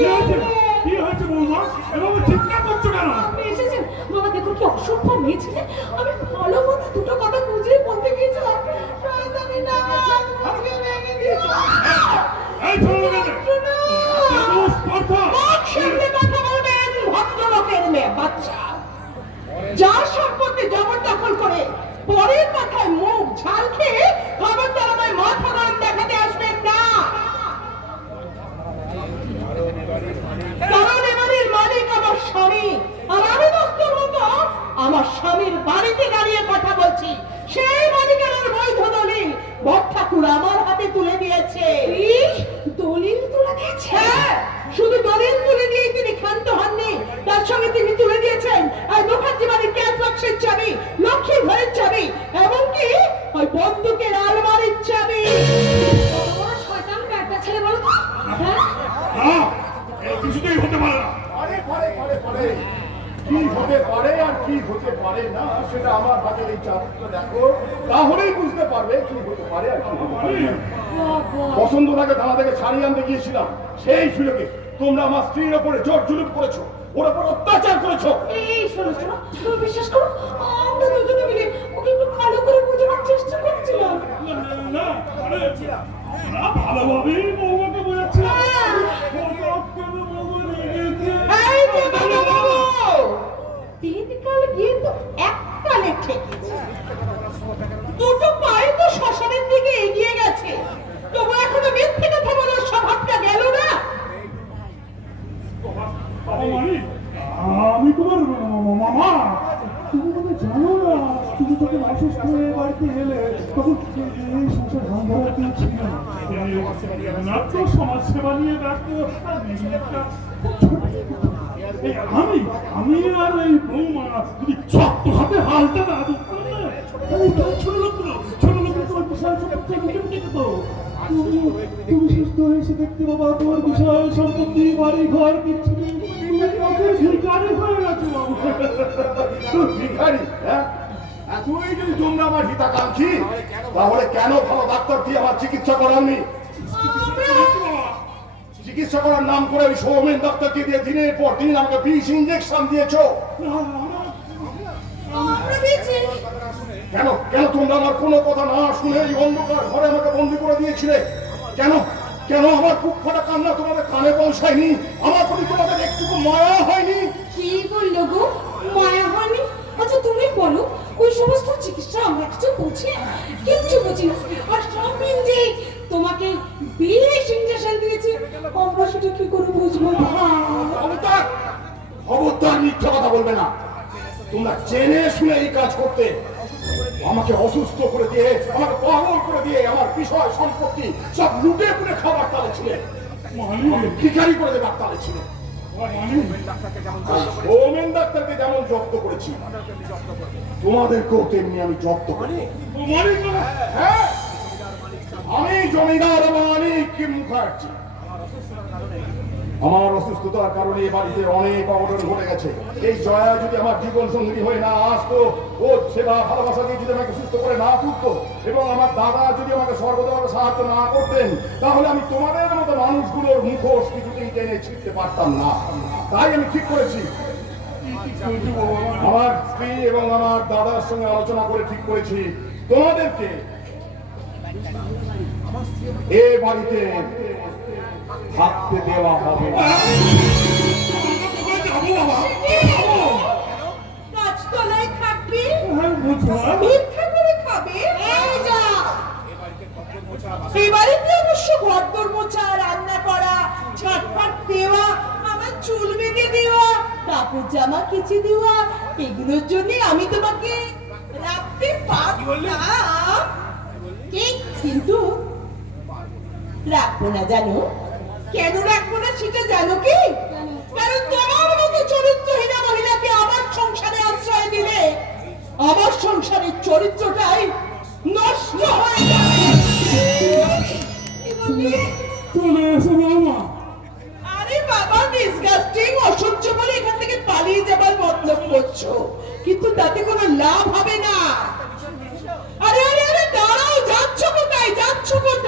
কি হয়েছে বৌমা? এভাবে চিৎকার করছো কেন? আপনি এসেছেন বাবা, দেখো কি অসভ্য মেয়ে ছিলে। আমি ভালো মতো দুটো কথা বুঝিয়ে বলতে গিয়েছিলাম, আমি না আজকে ভেঙে দিয়েছি। এই ছোট সামনে কথা বলবেন, ভদ্রলোকের মেয়ে বাচ্চা। যার সম্পত্তি জবরদখল করে পরের কথায় মুখ ঝাল খেয়ে খবরদার আমায় মাথা গরম দেখাতে আসবেন না। কারণ এবারের মালিক আমার স্বামী, আর আমি দস্তুর মতো আমার স্বামীর বাড়িতে দাঁড়িয়ে কথা বলছি। সেই মালিকানার বৈধ দলিল বড় ঠাকুর আমার হাতে তুলে দিয়েছে। দলিল তুলে দিয়েছে? হ্যাঁ, শুধু দলিল তুলে দিয়ে তিনি ক্ষান্ত হননি, তার সঙ্গে তিনি তুলে দিয়েছেন আর মুখার্জি বাড়ির ক্যাশ বাক্সের চাবি, লক্ষ্মী ঘরের চাবি, এমনকি ওই বন্দুকের আলমারির চাবি। শয়তান ব্যাটা ছেলে বলো তো। হ্যাঁ, কিছুতেই হতে পারে না। কি হতে পারে আর কি হতে পারে না সেটা আমার হাতের এই চাপটা দেখো, তাহলেই বুঝতে পারবে কি হতে পারে আর কি হতে পারে না। বসন্তটাকে থানা থেকে ছাড়িয়ে আনতে গিয়েছিলাম, সেই সুযোগে তোমরা আমার স্ত্রীর ওপরে জোর জুলুম করেছো, ওর ওপর অত্যাচার করেছো। এই শোনো শোনো, তুমি বিশ্বাস করো, আমরা দুজনে মিলে ওকে একটু ভালো করে বোঝানোর চেষ্টা করছিলাম। না, ভালোভাবেই বৌমাকে বোঝাচ্ছিলাম। এই যে বাবু, তিন কাল গিয়ে তো এক কালে ঠেকেছে, দুটো পায়ে তো শ্মশানের দিকে এগিয়ে গেছে, তবু এখনো মিথ্যে কথা বলার স্বভাবটা গেল না। আমি তোমার মামা। তুমি মানে জানো না, তুমি তখন অসুস্থ হয়ে বাড়িতে এলে, তখন এই সংসার ধান ধরা কেউ ছিল না। সমাজ সেবা নিয়ে ব্যস্ত। আমি আর ওই বৌমা যদি শক্ত হাতে হালটা না ছোট লোকগুলো তোমার বিশাল সম্পত্তি মুখে মুখে তো তুমি সুস্থ হয়েছে দেখতে বাবা, তোমার বিশাল সম্পত্তি, বাড়ি ঘর কিছু ভিখারি হয়ে গেছে বাবু। ভিখারি? হ্যাঁ, এতই যদি তোমরা আমার হিতাকাঙ্ক্ষী, তাহলে কেন ভালো ডাক্তার দিয়ে আমার চিকিৎসা করাননি? চিকিৎসা করার নাম করে ওই সৌমেন ডাক্তারকে দিয়ে দিনের পর দিন আমাকে বিষ ইঞ্জেকশন দিয়েছো। কেন কেন তোমরা আমার কোনো কথা না শুনে এই অন্ধকার ঘরে আমাকে বন্দি করে দিয়েছিলে? কেন কেন আমার বুক ফাটা কান্না তোমাদের কানে পৌঁছায়নি? আমার প্রতি তোমাদের একটুকু মায়া হয়নি? কি বললো গো, মায়া হয়নি? আচ্ছা তুমি বলো, ওই সমস্ত চিকিৎসা আমরা কিছু বুঝি? কিচ্ছু বুঝি না। আর সৌমেন যে তোমাকে বিষ ইঞ্জেকশন দিয়েছে, আমরা সেটা কি করে বুঝবো? খবরদার খবরদার মিথ্যা কথা বলবে না। তোমরা জেনে শুনে এই কাজ করতে, আমাকে অসুস্থ করে দিয়ে, আমাকে পাগল করে দিয়ে, আমার বিষয় সম্পত্তি সব লুটে পুড়ে খাবার তালে ছিলে, ভিখারি করে দেবার তালে ছিলে। সৌমেন ডাক্তারকে যেমন জব্দ করেছি, তোমাদেরকেও তেমনি আমি জব্দ করি। হ্যাঁ, আমি জমিদার মানিক মুখার্জি। আমার অসুস্থতার কারণে এ বাড়িতে অনেক অঘটন ঘটে গেছে। এই জয়া যদি আমার জীবন সঙ্গী হয়ে না আসতো, ওর সেবা ভালোবাসা দিয়ে যদি আমাকে সুস্থ করে না তুলতো, এবং আমার দাদা যদি আমাকে সর্বদাভাবে সাহায্য না করতেন, তাহলে আমি তোমাদের মতো মানুষগুলোর মুখোশ কিছুতেই টেনে ছিঁড়তে পারতাম না। তাই আমি ঠিক করেছি, আমার স্ত্রী এবং আমার দাদার সঙ্গে আলোচনা করে ঠিক করেছি, তোমাদেরকে এ বাড়িতে থাকতে দেওয়া হবে না। গাছতলায় থাকবি, ভিক্ষা করে খাবে। এই বাড়িতে অবশ্য ঘরদোর মোছা, রান্না করা, ঝাটপাট দেওয়া, আমার চুল বেঁধে দেওয়া, কাপড় জামা কেচে দেওয়া, এগুলোর জন্য আমি তোমাকে রাখতে পারতাম, ঠিক, কিন্তু রাখবো না। জানো কেন রাখবো না সেটা জানো কি? কারণ তোমার মতো চরিত্রহীনা মহিলাকে আমার সংসারে আশ্রয় দিলে আমার সংসারের চরিত্রটাই নষ্ট হয়ে যাবে। আরে বাবা, ডিসগাস্টিং, অসহ্য বলে এখান থেকে পালিয়ে যাবার মতলব করছো, কিন্তু তাতে কোনো লাভ হবে না। আরে আরে আরে দাঁড়াও, যাচ্ছ কোথায়? যাচ্ছ কোথায়?